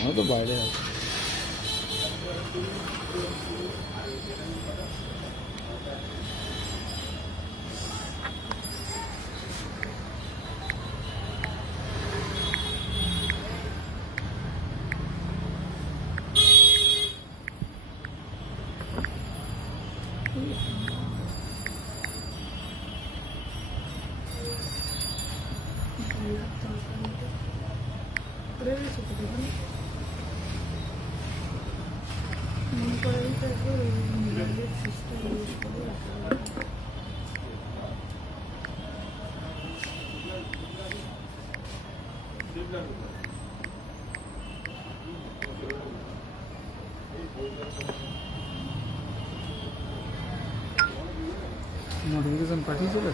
আমি তো বাইরে আছি। নোটিফিকেশন পাঠিয়েছিল,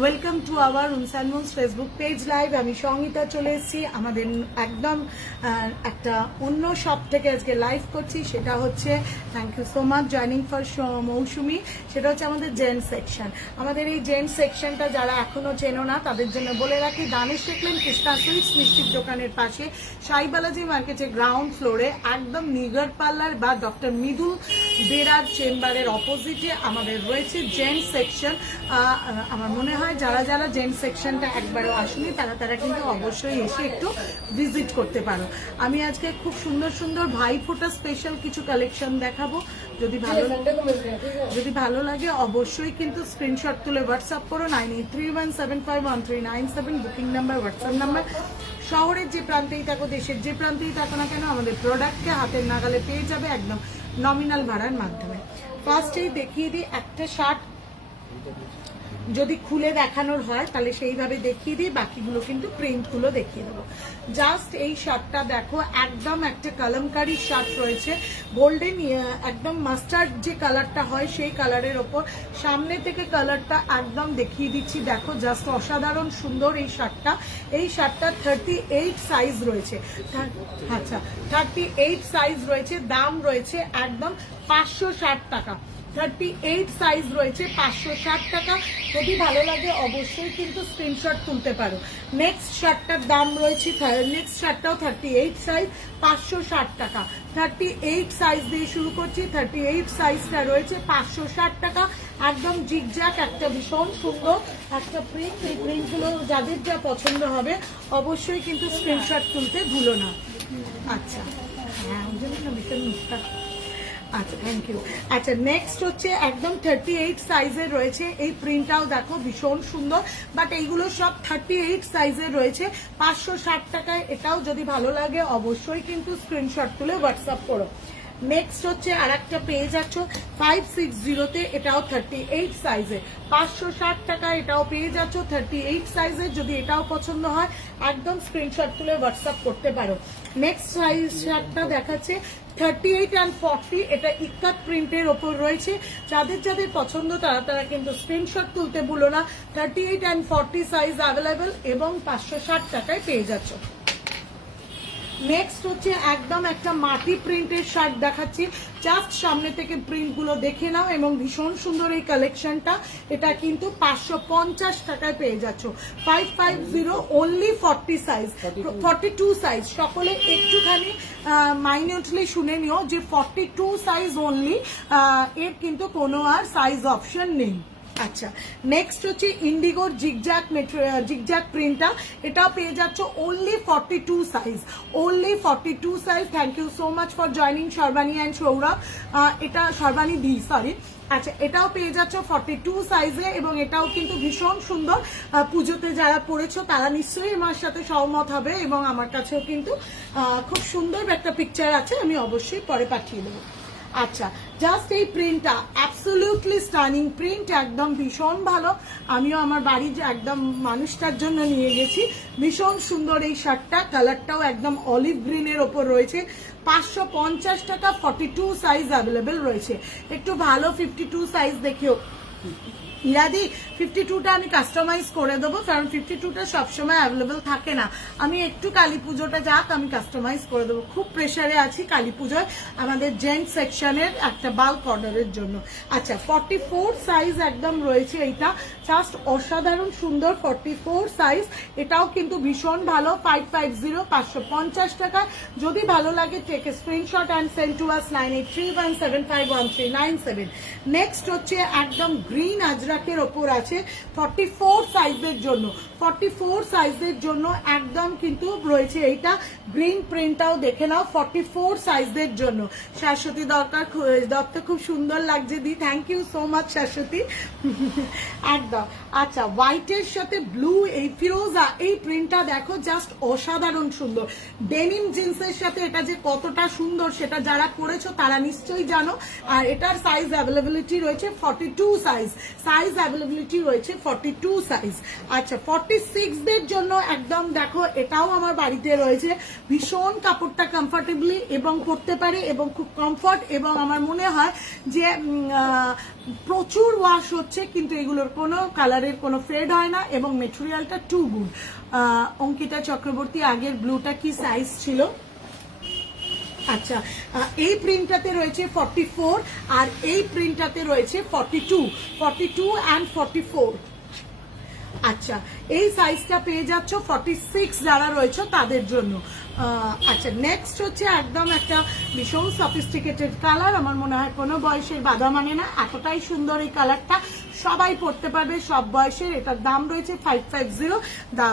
ওয়েলকাম টু আওয়ার উনসানমুন্স ফেসবুক পেজ লাইভ। আমি সঙ্গীতা চলে এসেছি আমাদের একদম একটা অন্য শপ থেকে আজকে লাইভ করছি। সেটা হচ্ছে thank you so much joining for Mousumi. সেটা হচ্ছে আমাদের জেন্টস সেকশন। আমাদের এই জেন্টস সেকশনটা যারা এখনো চেনো না তাদের জন্য বলে রাখি, দানেশ দেখলেন কৃষ্ণা সুইটস মিষ্টির দোকানের পাশে সাই বালাজি মার্কেটের গ্রাউন্ড ফ্লোরে একদম নিগার পার্লার বা ডক্টর মৃদুল বেরার চেম্বারের অপোজিটে আমাদের রয়েছে জেন্টস সেকশন। আমার মনে হয় যারা যারা জেন্টস সেকশনটা একবারও আসেনি তারা কিন্তু অবশ্যই এসে একটু ভিজিট করতে পারো। আমি আজকে খুব সুন্দর সুন্দর ভাইফোঁটা স্পেশাল কিছু কালেকশন দেখাবো। যদি ভালো লাগে অবশ্যই কিন্তু স্ক্রিনশট তুলে হোয়াটসঅ্যাপ করো 9831751397 বুকিং নাম্বার, হোয়াটসঅ্যাপ নাম্বার। শহরের যে প্রান্তেই থাকো, দেশের যে প্রান্তেই থাকো না কেন, আমাদের প্রোডাক্টকে হাতের নাগালে পেয়ে যাবে একদম নমিনাল ভাড়ার মাধ্যমে। ফার্স্টেই দেখিয়ে দিই একটা শার্ট, যদি খুলে দেখানোর হয় তাহলে সেইভাবে দেখিয়ে দিই, বাকিগুলো কিন্তু প্রিন্টগুলো দেখিয়ে দেবো। জাস্ট এই শার্টটা দেখো, একদম একটা কলমকারি শার্ট রয়েছে, গোল্ডেন একদম মাস্টার্ড যে কালারটা হয় সেই কালারের ওপর সামনে থেকে কালারটা একদম দেখিয়ে দিচ্ছি। দেখো জাস্ট অসাধারণ সুন্দর এই শার্টটা। এই শার্টটা 38 সাইজ রয়েছে। আচ্ছা 38 সাইজ রয়েছে, দাম রয়েছে একদম 560 টাকা। 38 সাইজ রয়েছে 560 টাকা। যদি ভালো লাগে অবশ্যই কিন্তু স্ক্রিনশট তুলতে পারো। নেক্সট শার্টটার দাম রয়েছে, নেক্সট শার্টটাও 38 সাইজ 560 টাকা। 38 সাইজ দিয়ে শুরু করছি। 38 সাইজটা রয়েছে 560 টাকা। একদম জিগজ্যাক একটা ভীষণ সুন্দর একটা প্রিন্ট। এই প্রিন্টগুলো যাদের যা পছন্দ হবে অবশ্যই কিন্তু স্ক্রিনশট তুলতে ভুলো না। আচ্ছা হ্যাঁ, ওই জন্য ভীষণ মিষ্টা। আচ্ছা থ্যাংক ইউ। আচ্ছা নেক্সট হচ্ছে একদম 38 সাইজের রয়েছে, এই প্রিন্টটাও দেখো ভীষণ সুন্দর, বাট এইগুলো সব 38 সাইজের রয়েছে, 560 টাকায়। এটাও যদি ভালো লাগে অবশ্যই কিন্তু স্ক্রিনশট তুলে হোয়াটসঅ্যাপ করো। নেক্সট হচ্ছে আর একটা পেয়ে যাচ্ছ 560-তে, এটাও 38 সাইজে, 560 টাকা। এটাও পেয়ে যাচ্ছ 38 সাইজের। যদি এটাও পছন্দ হয় একদম স্ক্রিনশট তুলে হোয়াটসঅ্যাপ করতে পারো। নেক্সট সাইজ শার্টটা দেখাচ্ছে 38 and 40, এটা ইক্কাত প্রিন্টের ওপর রয়েছে। যাদের যাদের পছন্দ তারা কিন্তু স্ক্রিনশট তুলতে ভুলো না। 38 and 40 সাইজ অ্যাভেলেবেল এবং 560 টাকায় পেয়ে যাচ্ছ। নেক্সট হচ্ছে একদম একটা মাটি প্রিন্টের শার্ট দেখাচ্ছি, জাস্ট সামনে থেকে প্রিন্টগুলো দেখে নাও এবং ভীষণ সুন্দর এই কালেকশনটা। এটা কিন্তু 550 টাকায় পেয়ে যাচ্ছ। 550 অনলি 40 সাইজ, 42 সাইজ। সকলে একটুখানি মাইনিউটলি শুনে নিও যে 42 সাইজ অনলি, এর কিন্তু কোনো আর সাইজ অপশন নেই। আচ্ছা নেক্সট হচ্ছে ইন্ডিগোর জিগজ্যাক প্রিন্টটা, এটাও পেয়ে যাচ্ছ only 42 size, only 42 size. Thank you so much for joining Sarbani and Sourav, এটা সর্বাণী দি সরি। আচ্ছা এটাও পেয়ে যাচ্ছ 42 সাইজে এবং এটাও কিন্তু ভীষণ সুন্দর। পুজোতে যারা পড়েছো তারা নিশ্চয়ই আমার সাথে সহমত হবে এবং আমার কাছেও কিন্তু খুব সুন্দর একটা পিকচার আছে, আমি অবশ্যই পরে পাঠিয়ে দেবো। আচ্ছা জাস্ট এই প্রিন্টটা অ্যাবসলিউটলি স্টানিং প্রিন্ট, একদম ভীষণ ভালো। আমিও আমার বাড়ির একদম মানুষটার জন্য নিয়ে গেছি। ভীষণ সুন্দর এই শার্টটা, কালারটাও একদম অলিভ গ্রিনের ওপর রয়েছে। 550 টাকা, 42 সাইজ অ্যাভেলেবেল রয়েছে। একটু ভালো 52 সাইজ দেখেও ইরাদি, 52টা আমি কাস্টমাইজ করে দেবো, কারণ 52টা সবসময় অ্যাভেলেবেল থাকে না। আমি একটু কালী পুজোটা যাক আমি কাস্টমাইজ করে দেবো, খুব প্রেশারে আছি কালী পুজোয় আমাদের জেন্টস সেকশনের একটা বাল্ক অর্ডারের জন্য। আচ্ছা 44 সাইজ একদম রয়েছে, এইটা জাস্ট অসাধারণ সুন্দর 44 সাইজ। এটাও কিন্তু ভীষণ ভালো, 550, 550 টাকা। যদি ভালো লাগে take a screenshot and send to us 9831751397। Next হচ্ছে একদম গ্রিন আজরাকের ওপর আছে 44 সাইজের জন্য, 44 সাইজের জন্য একদম কিন্তু রয়েছে এইটা গ্রিন প্রিন্টটাও দেখে নাও 44 সাইজের জন্য। শাশ্বতী দত্ত খুব সুন্দর লাগছে দি, thank you so much Shashwati একদম। আচ্ছা হোয়াইটের সাথে ব্লু এই ফিরোজা এই প্রিন্টটা দেখো, জাস্ট অসাধারণ সুন্দর। ডেনিম জিন্সের সাথে এটা যে কতটা সুন্দর সেটা যারা পরেছো তারা নিশ্চয়ই জানো। আর এটার সাইজ অ্যাভেলেবিলিটি রয়েছে 42 সাইজ, সাইজ অ্যাভেলেবিলিটি রয়েছে 42 সাইজ। আচ্ছা 46 দের জন্য একদম দেখো, এটাও আমার বাড়িতে রয়েছে। ভীষণ কাপড়টা কমফর্টেবলি এবং পরতে পারে এবং খুব কমফর্ট, এবং আমার মনে হয় যে প্রচুর ওয়াশ হচ্ছে কিন্তু এগুলোর কোনো কালারের কোনো ফেড হয় না এবং মেটেরিয়ালটা টু গুড। অঙ্কিতা চক্রবর্তী আগের ব্লুটা কি সাইজ ছিল? আচ্ছা এই প্রিন্টটাতে রয়েছে 44 আর এই প্রিন্টটাতে রয়েছে 42 and 44। আচ্ছা এই সাইজটা পেয়ে যাচ্ছ 46 যারা রয়েছে তাদের জন্য। আচ্ছা নেক্সট হচ্ছে একদম একটা ভীষণ সফিস্টিকেটেড কালার, আমার মনে হয় কোনো বয়সের বাধা মানে না, এতটাই সুন্দর এই কালারটা, সবাই পড়তে পারবে সব বয়সের। এটার দাম রয়েছে 550,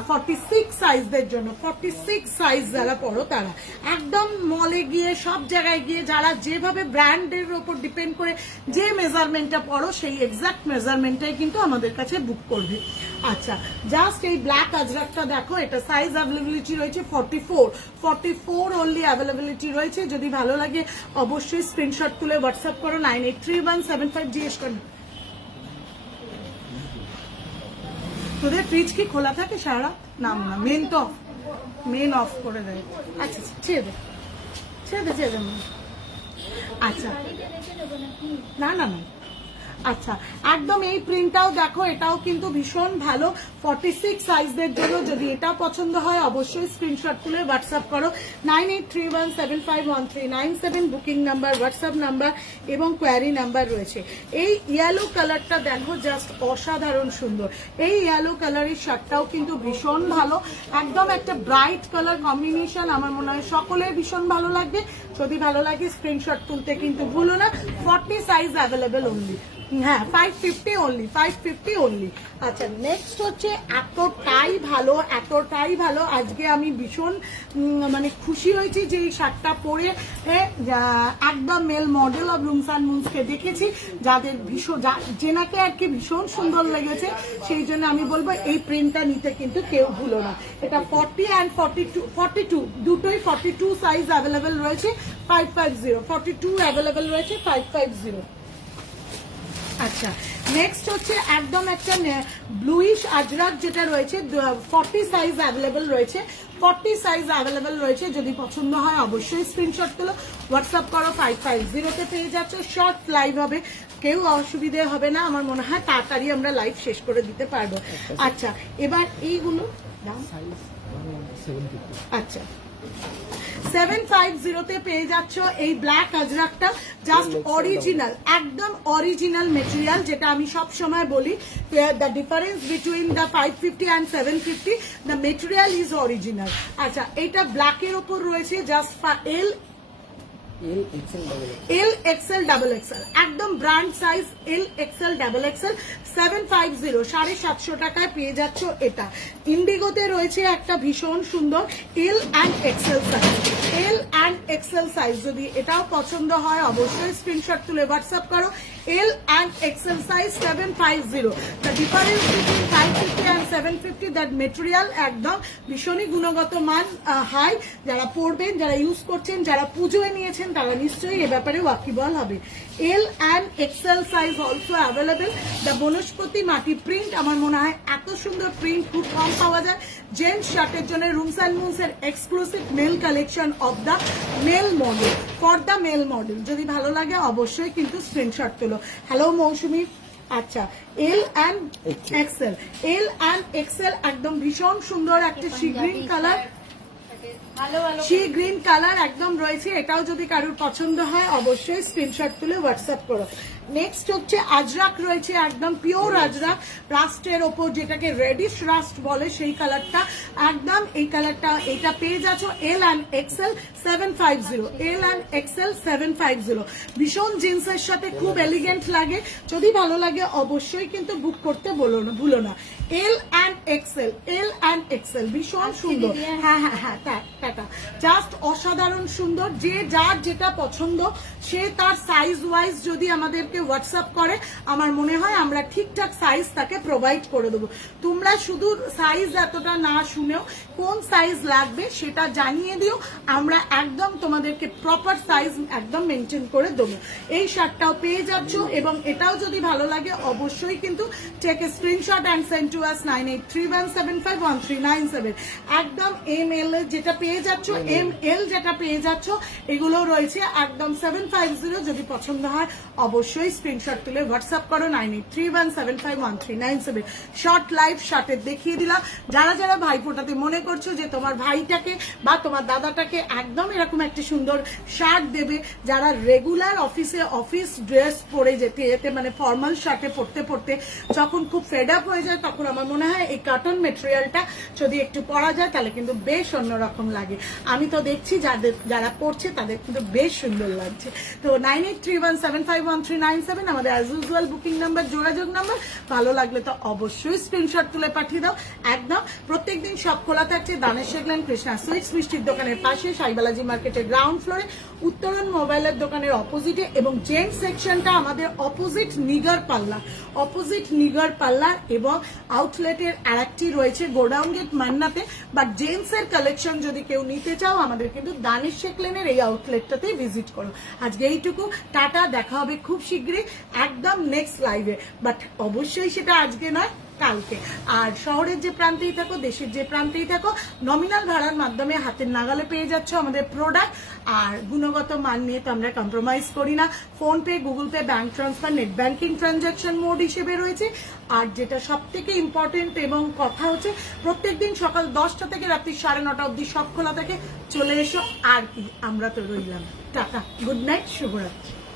46 সাইজদের জন্য। 46 সাইজ যারা পড়ো তারা একদম মলে গিয়ে সব জায়গায় গিয়ে যারা যেভাবে ব্র্যান্ডের ওপর ডিপেন্ড করে যে মেজারমেন্টটা পড়ো সেই এক্সাক্ট মেজারমেন্টটাই কিন্তু আমাদের কাছে বুক করবে। আচ্ছা জাস্ট এই ব্ল্যাক আজরাকটা দেখো, এটা সাইজ অ্যাভেলেবিলিটি রয়েছে 44 অনলি অ্যাভেলেবিলিটি রয়েছে। যদি ভালো লাগে অবশ্যই স্ক্রিনশট তুলে হোয়াটসঅ্যাপ করো 983175 জিজ্ঞেস করুন। তোদের ফ্রিজ কি খোলা থাকে সারা? না না, মেন অফ করে দেয়। আচ্ছা ছেড়ে দে। আচ্ছা না না না আচ্ছা একদম এই প্রিন্টটাও দেখো, এটাও কিন্তু ভীষণ ভালো 46 সাইজদের জন্য। যদি এটা পছন্দ হয় অবশ্যই স্ক্রিনশট তুলে হোয়াটসঅ্যাপ করো 9831751397। বুকিং নাম্বার, হোয়াটসঅ্যাপ নাম্বার এবং কোয়ারি নাম্বার রয়েছে। এই ইয়েলো কালারটা দেখো, জাস্ট অসাধারণ সুন্দর। এই ইয়েলো কালারের শার্টটাও কিন্তু ভীষণ ভালো, একদম একটা ব্রাইট কালার কম্বিনেশন। আমার মনে হয় সকলের ভীষণ ভালো লাগবে। যদি ভালো লাগে স্ক্রিনশট তুলতে কিন্তু ভুলো না। 40 সাইজ অ্যাভেলেবেল অনলি, হ্যাঁ 550 অনলি, 550 অনলি। আচ্ছা নেক্সট হচ্ছে এতটাই ভালো আজকে আমি ভীষণ মানে খুশি হয়েছি যে এই শার্টটা পরে একদম male model of rooms and মুনসকে দেখেছি, যাদের ভীষণ যেনাকে আর কি ভীষণ সুন্দর লেগেছে, সেই জন্য আমি বলবো এই প্রিন্টটা নিতে কিন্তু কেউ ভুলো না। এটা 40 অ্যান্ড 42 দুটোই 42 সাইজ অ্যাভেলেবেল রয়েছে 550, 42 অ্যাভেলেবেল রয়েছে 550। আচ্ছা নেক্সট হচ্ছে একদম একটা ব্লুইশ আজরাক যেটা রয়েছে 40 সাইজ অ্যাভেলেবেল রয়েছে, 40 সাইজ অ্যাভেলেবেল রয়েছে। যদি পছন্দ হয় অবশ্যই স্ক্রিনশট তুলো, হোয়াটসঅ্যাপ করো, 550 পেয়ে যাচ্ছে। শর্ট লাইভ হবে, কেউ অসুবিধে হবে না, আমার মনে হয় তাড়াতাড়ি আমরা লাইভ শেষ করে দিতে পারবো। আচ্ছা এবার এইগুলো দাম সাইজ 750। আচ্ছা 750 পেয়ে যাচ্ছ এই ব্ল্যাক আজরাকটা, জাস্ট অরিজিনাল, একদম অরিজিনাল মেটেরিয়াল, যেটা আমি সব সময় বলি the difference between the 550 and 750, the material is original. আচ্ছা এটা ব্ল্যাকের ওপর রয়েছে জাস্ট এল XL ডাবল XL, একদম brand size XL double XL 750, 750 টাকায় পেয়ে যাচ্ছ এটা। ইন্ডিগোতে রয়েছে একটা ভীষণ সুন্দর XL সাইজ, যদি এটাও পছন্দ হয় অবশ্যই স্ক্রিনশট তুলে হোয়াটসঅ্যাপ করো। XL size 750, the difference between 550 and 750, that material একদম ভীষণই গুণগত মান হাই। যারা পরবেন, যারা ইউজ করছেন, যারা পুজোয় নিয়েছেন, তারা নিশ্চয়ই এ ব্যাপারে ওয়াকিবল হবে। XL size also available. The বনস্পতি মাটি প্রিন্ট, আমার মনে হয় এত সুন্দর প্রিন্ট খুব কম পাওয়া যায়। জেন্টস শার্টের জন্য রুমস অ্যান্ড মুনস এর exclusive male collection of the male model, for the male model. যদি ভালো লাগে অবশ্যই কিন্তু স্ক্রিনশট তোলো। হ্যালো মৌসুমী। আচ্ছা XL একদম ভীষণ সুন্দর একটা sea green colour, sea green colour একদম রয়েছে। এটাও যদি কারোর পছন্দ হয় অবশ্যই স্ক্রিনশট তুলে হোয়াটসঅ্যাপ করো। নেক্সট হচ্ছে আজরাক রয়েছে, একদম পিওর আজরাক, রাস্টের ওপর যেটাকে রেডিশ রাস্ট বলে সেই কালারটা, একদম এই কালারটা। এটা পেয়ে যাচ্ছ XL 750, ভীষণ জিন্সের সাথে খুব এলিগেন্ট লাগে। যদি ভালো লাগে অবশ্যই কিন্তু বুক করতে ভুলো না। XL ভীষণ সুন্দর। হ্যাঁ টাটা, জাস্ট অসাধারণ সুন্দর। যে যার যেটা পছন্দ সে তার সাইজ ওয়াইজ যদি আমাদেরকে হোয়াটসঅ্যাপ করে, আমার মনে হয় আমরা ঠিকঠাক সাইজ তাকে প্রোভাইড করে দেবো। তোমরা শুধু সাইজ এতটা না শুনেও কোন সাইজ লাগবে সেটা জানিয়ে দিও, আমরা একদম তোমাদেরকে প্রপার সাইজ একদম মেনটেন করে দেবো। এই শার্টটাও পেয়ে যাচ্ছ, এবং এটাও যদি ভালো লাগে অবশ্যই কিন্তু take a screenshot and send to us 9831751397। একদম ML যেটা পেয়ে যাচ্ছ, ML যেটা পেয়ে যাচ্ছ, এগুলো রয়েছে একদম 750। যদি পছন্দ হয় অবশ্যই স্ক্রিনশট তুলে হোয়াটসঅ্যাপ করো 9831751397। শর্ট লাইভ শার্টের দেখিয়ে দিলাম। যারা যারা ভাইফোঁটাতে মনে করছো যে তোমার ভাইটাকে বা তোমার দাদাটাকে একদম এরকম একটা সুন্দর শার্ট দেবে, যারা রেগুলার অফিস ড্রেস পরে যেতে মানে ফর্মাল শার্টে পড়তে যখন খুব ফেড আপ হয়ে যায়, তখন আমার মনে হয় এই কটন মেটেরিয়ালটা যদি একটু পরা যায় তাহলে কিন্তু বেশ অন্যরকম লাগে। আমি তো দেখছি যারা পড়ছে তাদের কিন্তু বেশ সুন্দর লাগছে। তো 9831751397 আমাদের অ্যাজ ইউজুয়াল বুকিং নাম্বার, যোগাযোগ নাম্বার। ভালো লাগলে তো অবশ্যই স্ক্রিনশট তুলে পাঠিয়ে দাও। একদম প্রত্যেকদিন সব খোলা থাকছে দানের শেখলেন কৃষ্ণা সুইটস মিষ্টির দোকানের পাশে, সাইবালাজি মার্কেটের গ্রাউন্ড ফ্লোরে, উত্তরণ মোবাইলের দোকানের অপোজিটে, এবং জেন্টস সেকশনটা আমাদের অপোজিট নিগার পাল্লার এবং আউটলেটের আরেকটি রয়েছে গোডাউন গেট মান্নাতে। বাট জেন্টস এর কালেকশন যদি কেউ নিতে চাও আমাদের কিন্তু দানিশ শেখ লেনের এই আউটলেটটাতে ভিজিট করো। আজকে এইটুকু, টাটা, দেখা হবে খুব শীঘ্রই একদম নেক্সট লাইভে। বাট অবশ্যই সেটা আজকে নয়, কালকে। আর শহরের যে প্রান্তেই থাকো, দেশের যে প্রান্তেই থাকো, নমিনাল ভাড়ার মাধ্যমে হাতের নাগালে পেয়ে যাচ্ছ আমাদের প্রোডাক্ট। আর গুণগত মান নিয়ে তো আমরা কম্প্রোমাইজ করি না। PhonePe, Google pay, bank transfer, net banking transaction mode হিসেবে রয়েছে। আর যেটা সব থেকে ইম্পর্টেন্ট এবং কথা হচ্ছে, প্রত্যেকদিন সকাল 10টা থেকে রাত্রি 9:30 অবধি সব খোলা থাকে। চলে এসো, আর কি আমরা তো রইলাম। টাটা, গুড নাইট, শুভরাত্রি।